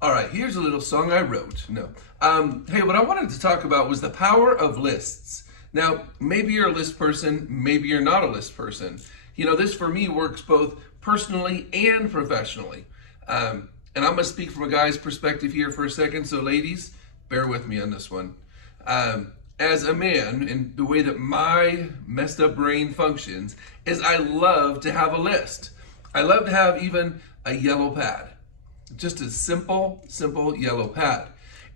All right, here's a little song I wrote. No. Hey, what I wanted to talk about was the power of lists. Now, maybe you're a list person, maybe you're not a list person. This for me works both personally and professionally. And I'm going to speak from a guy's perspective here for a second, so ladies, bear with me on this one. As a man, and the way that my messed up brain functions is I love to have a list. I love to have even a yellow pad. Just a simple yellow pad.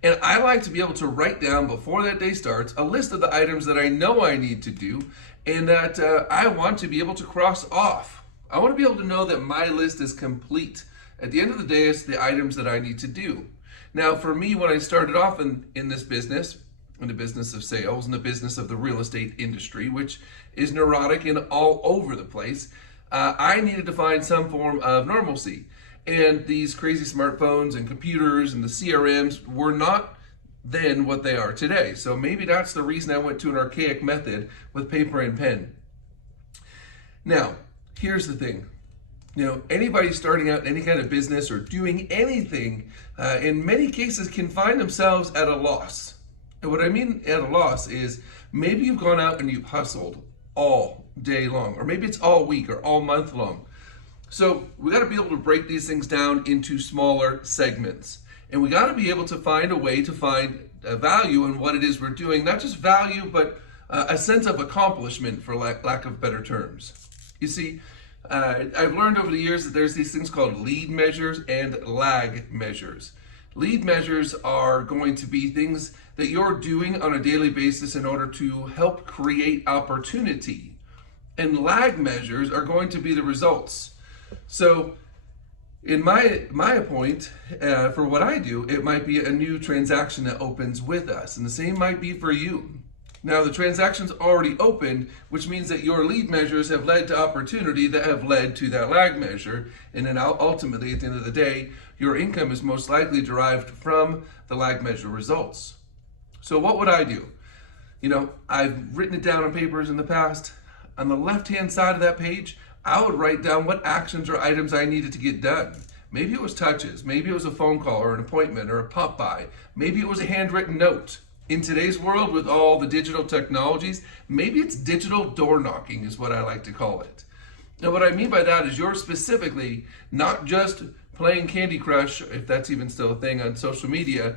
And I like to be able to write down before that day starts a list of the items that I know I need to do and that I want to be able to cross off. I want to be able to know that my list is complete. At the end of the day, it's the items that I need to do. Now, for me, when I started off in this business, in the business of sales, in the business of the real estate industry, which is neurotic and all over the place, I needed to find some form of normalcy. And these crazy smartphones and computers and the CRMs were not then what they are today. So maybe that's the reason I went to an archaic method with paper and pen. Now, here's the thing. Anybody starting out in any kind of business or doing anything, in many cases can find themselves at a loss. And what I mean at a loss is maybe you've gone out and you've hustled all day long, or maybe it's all week or all month long. So we got to be able to break these things down into smaller segments. And we got to be able to find a way to find a value in what it is we're doing. Not just value, but a sense of accomplishment, for lack of better terms. You see, I've learned over the years that there's these things called lead measures and lag measures. Lead measures are going to be things that you're doing on a daily basis in order to help create opportunity. And lag measures are going to be the results. So in my point, for what I do, it might be a new transaction that opens with us, and the same might be for you. Now, the transaction's already opened, which means that your lead measures have led to opportunity that have led to that lag measure, and then ultimately, at the end of the day, your income is most likely derived from the lag measure results. So what would I do? I've written it down on papers in the past. On the left-hand side of that page, I would write down what actions or items I needed to get done. Maybe it was touches, maybe it was a phone call or an appointment or a pop-by, maybe it was a handwritten note. In today's world with all the digital technologies, maybe it's digital door knocking is what I like to call it. Now what I mean by that is you're specifically not just playing Candy Crush, if that's even still a thing on social media,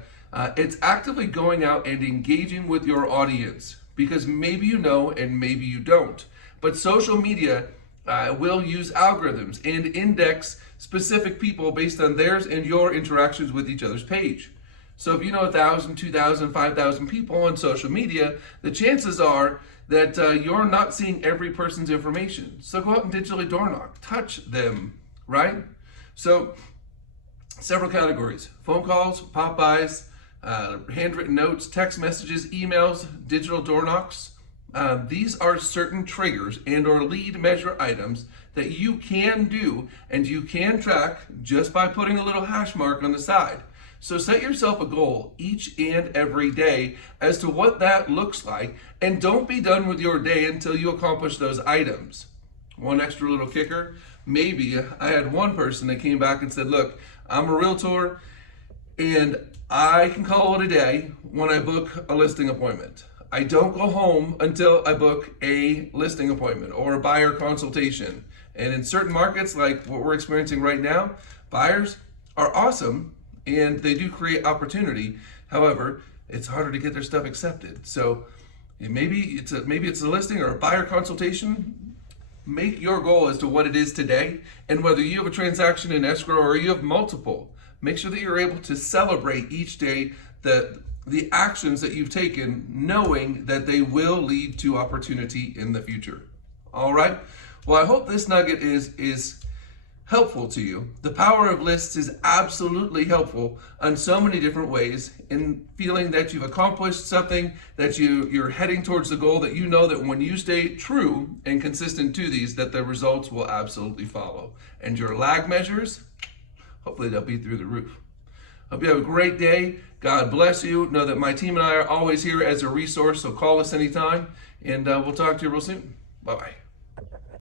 it's actively going out and engaging with your audience, because maybe you know and maybe you don't. But social media will use algorithms and index specific people based on theirs and your interactions with each other's page. So if you know 1,000, 2,000, 5,000 people on social media, the chances are that you're not seeing every person's information. So go out and digitally door knock, touch them, right? So several categories: phone calls, pop-bys, handwritten notes, text messages, emails, digital door knocks. These are certain triggers and or lead measure items that you can do and you can track just by putting a little hash mark on the side. So set yourself a goal each and every day as to what that looks like, and don't be done with your day until you accomplish those items. One extra little kicker, maybe I had one person that came back and said, look, I'm a realtor and I can call it a day when I book a listing appointment. I don't go home until I book a listing appointment or a buyer consultation. And in certain markets like what we're experiencing right now, buyers are awesome and they do create opportunity. However, it's harder to get their stuff accepted. So maybe it's a listing or a buyer consultation. Make your goal as to what it is today, and whether you have a transaction in escrow or you have multiple, make sure that you're able to celebrate each day the actions that you've taken, knowing that they will lead to opportunity in the future. All right? Well, I hope this nugget is helpful to you. The power of lists is absolutely helpful on so many different ways in feeling that you've accomplished something, that you're heading towards the goal, that you know that when you stay true and consistent to these, that the results will absolutely follow. And your lag measures, hopefully they'll be through the roof. Hope you have a great day. God bless you. Know that my team and I are always here as a resource, so call us anytime, and we'll talk to you real soon. Bye-bye.